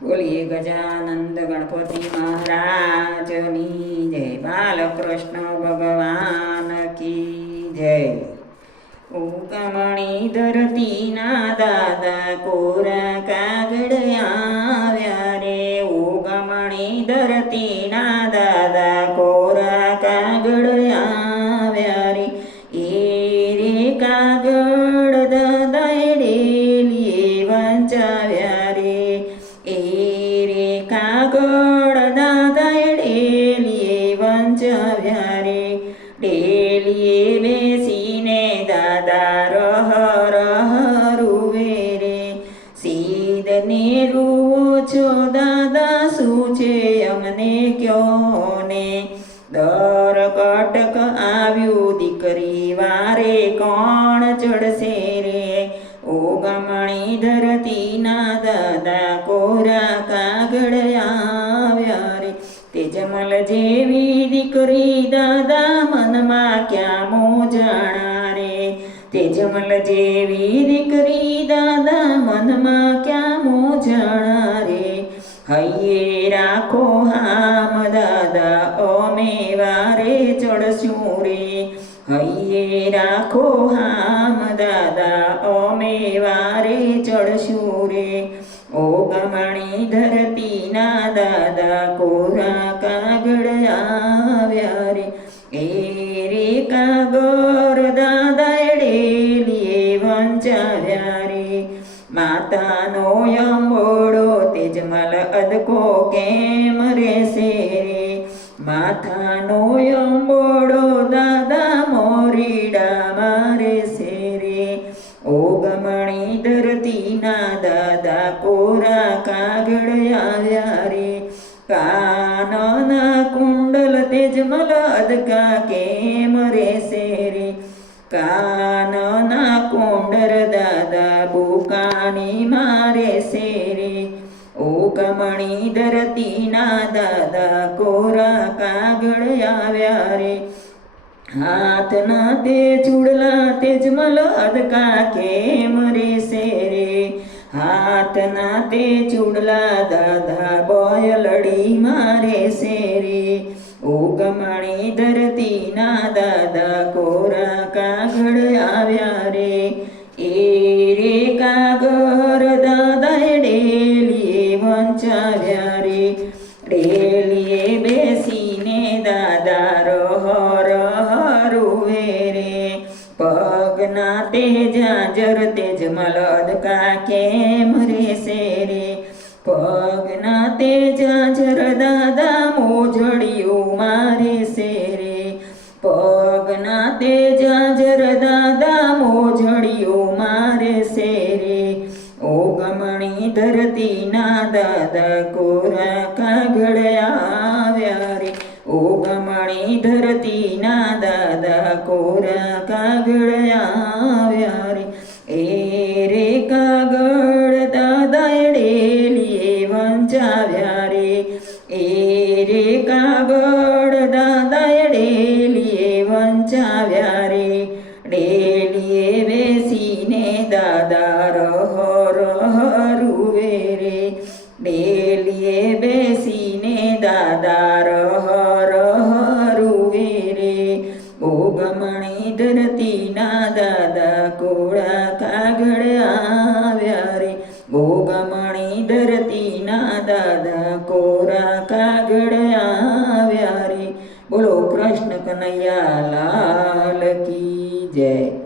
બોલીએ ગજાનંદ ગણપતિ મહારાજની જય, બાલકૃષ્ણ ભગવાન કી જય। ઉગમણી ધરતીના દાદા કોરા કાગળ આવ્યા રે, ઉગમણી ધરતીના દાદા કોરા કાગળ આવ્યા રે, એ રે કાગળ દાદાએ ડેલીએ વંચાવ્યા રે, એ રે કાગળ દાદાએ ડેલીએ વંચાવ્યા રે, ડેલીએ બેસીને દાદા રહ રહ રૂવે રે, સીધને રૂવો છો દાદા શું છે અમને કયો ને, દર કટક આવ્યું દીકરી વારે કોણ ચડશે રે, ઉગમણી ધરતીના દાદા કોરા કાગળ આવ્યા રે, તેજમલ જેવી દીકરી દાદા મનમાં ક્યાં મોજાણા રે, તેજમલ જેવી દીકરી દાદા મનમાં ક્યાં મોજાણા રે, હૈયે રાખો હામ દાદા અમે વારે ચડશું રે, હૈયે રાખો હામ દાદા અમે વારે ચડશું રે, ઉગમણી ધરતીના દાદા કોરા કાગળ આવ્યા રે, એ રે કાગળ દાદાએ ડેલીએ વંચાવ્યા રે, માતાનો અંબોડો તેજમલ અદકો કેમ રહેશે રે, માથાનો અંબોડો દાદા મોરીડામાં રહેશે રે, ઉગમણી ધરતીના દાદા કોરા કાગળ આવ્યા રે, કાનના કુંડલ તેજમલ અદકા કેમ રહેશે રે, કાનના કુંડર દાદા બુકાની મારે છે રે, ઉગમણી ધરતીના દાદા કોરા કાગળ આવ્યા રે, હાથના તે ચૂડલા તેજમલ અદકા કેમ રહેશે રે, હાથના તે ચૂડલા દાદા બોયલડી મારે છે રે, ઉગમણી ધરતીના દાદા કોરા કાગળ આવ્યા રે, એ રે કાગળ દાદાએ ડેલીએ વંચાવ્યા રે, ડેલીએ બેસીને દાદા રહ રહ રૂવે રે, પગના તે જાજર તેજમલ અદકા કેમ રહેશે રે, પગના તે જાજર દાદા મોજડિયું મારે છે રે, પગના તે જાજર દાદા મોજડિયું મારે છે રે, ઉગમણી ધરતીના દાદા કોરા કાગળ આવ્યા રે, ઉગમણી ધરતીના દાદા કોરા કાગળ આવ્યા રે, એ રે કાગળ દાદાએ ડેલીએ વંચાવ્યા રે, એ રે કાગળ દાદાએ ડેલીએ વંચાવ્યા રે, ડેલીએ બેસીને દાદા રહ રહ રૂવે રે, ડેલીએ બેસીને દાદા રહ રહ રૂવે રે, ઉગમણી ધરતીના દાદા કોરા કાગળ આવ્યા રે, ઉગમણી ધરતીના દાદા કોરા કાગળ આવ્યા રે, બોલો કૃષ્ણ કનૈયા લાલ કી જય।